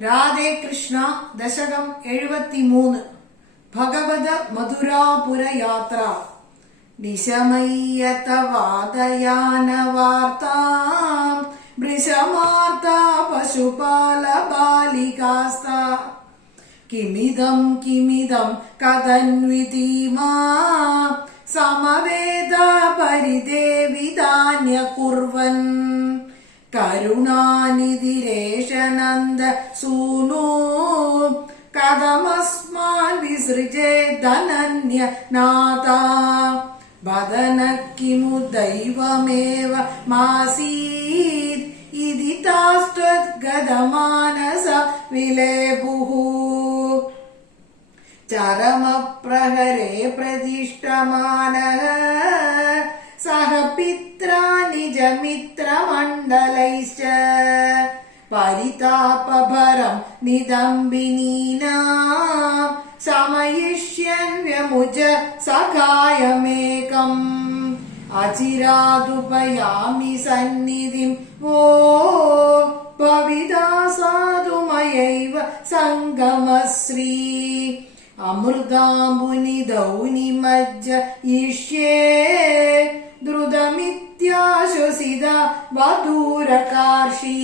രാധേ കൃഷ്ണ. ദശകം 73. ഭഗവത മധുരാപുര യാത്ര. നിശമയ്യതവാദയാന വാർത്താം വൃഷമാർത്താ പശുപാല ബാലികാസ്ത. കിമിദം കിമിദം കഥന്വിതീമാ സമവേദ പരിദേവിധാന്യ കുർവൻ. കരുണാനിധിരേഷനന്ദ സൂനു കഥമസ്മാൻ വിസൃജേദനന്യ നാഥ. വദന കിമു ദൈവമേവ മാസീത് ഇതി താസ്ത്വദ്ഗതമാനസ വിലേപുഃ. ചരമപ്രഹരേ പ്രതിഷ്ഠമാനഃ സഹ പിത്രാ നിജമിത്രമണ്ഡലൈശ്ച. പരിതാപഭരം നിദംബിനീനാം സമയിഷ്യൻ വ്യമുജ സഖായമേകം. അചിരാതുപയാമി സന്നിധിം വോ ഭവിതാ സാധുമയൈവ സംഗമശ്രീ. അമൃതാംബുനിധൗ നിമജ്ജയിഷ്യേ ദ്രുതമിത്യാശ്വസിത വധൂരകാർഷീ.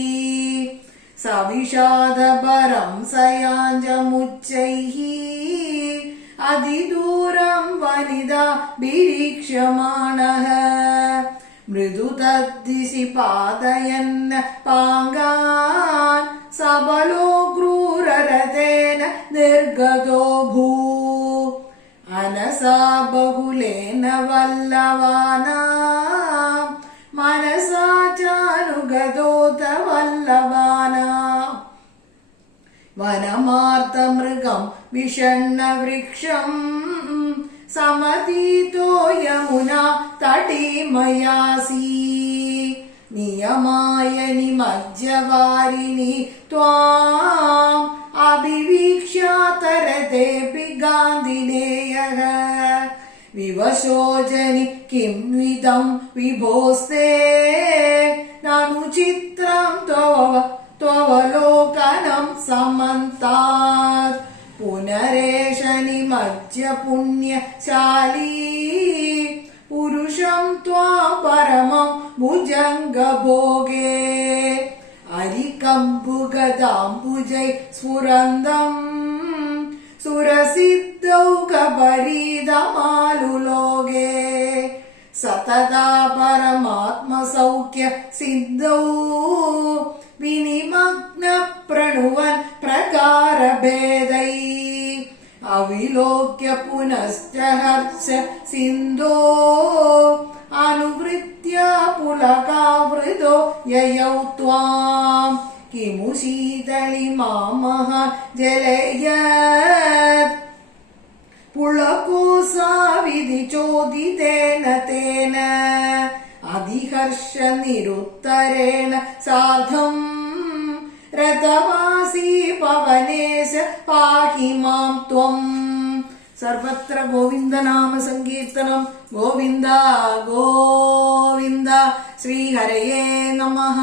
സവിഷാദപരം സയാഞ്ജമുച്ചൈഃ അതിദൂരം വനിതാ വിരീക്ഷ്യമാണഃ. മൃദുതദ്ദിശി പാതയന്ന പാങ്കാൻ സബലോ ക്രൂരരഥേന നിർഗതോ ഭൂ. അനസാ ബഹുലേന വല്ലവാനാം മനസാ ചാനുഗതോത വല്ലവാനാം. വനമാർത്തമൃഗം വിഷണ്ണവൃക്ഷം സമതീതോ യമുനാ തടീമയാസി. നിയമായ നിമജ്ജവാരിണി ത്വാം അഭിവീക്ഷ്യാതരതേപി ഗാന്ധിനേയഃ. വിവശോജനി കിം വിദം വിഭോസ്തേ നനു ചിത്രം ത്വവലോകനം സമന്താത്. പുനരേഷ നിമജ്ജ പുണ്യശാലീ പുരുഷം ത്വാം പരമം ഭുജംഗഭോഗേ. അരികമ്പുഗദാംബുജൈ സ്ഫുരന്തം സുരസിദ്ധൗകപരീതമാലുലോകേ. സതതാ പരമാത്മസൗഖ്യ സിദ്ധൗ വിനിമഗ്ന പ്രണുവൻ പ്രകാരഭേദൈ. അവിലോക്യ പുനശ്ച ഹർഷ സിന്ധോ അനുവൃത്യ പുലകാവൃതോ യയൗ ത്വാം. കിമു ശീതളിമാമഹ ജലയത് പുളകോസാവിധി ചോദിതേന തേന. അതിഹർഷ നിരുത്തരേണ സാർദ്ധം രഥവാസി പവനേശ പാഹി മാം ത്വം. സർവത്ര ഗോവിന്ദനാമ സങ്കീർത്തനം. ഗോവിന്ദ ഗോവിന്ദ. ശ്രീഹരയേ നമഃ.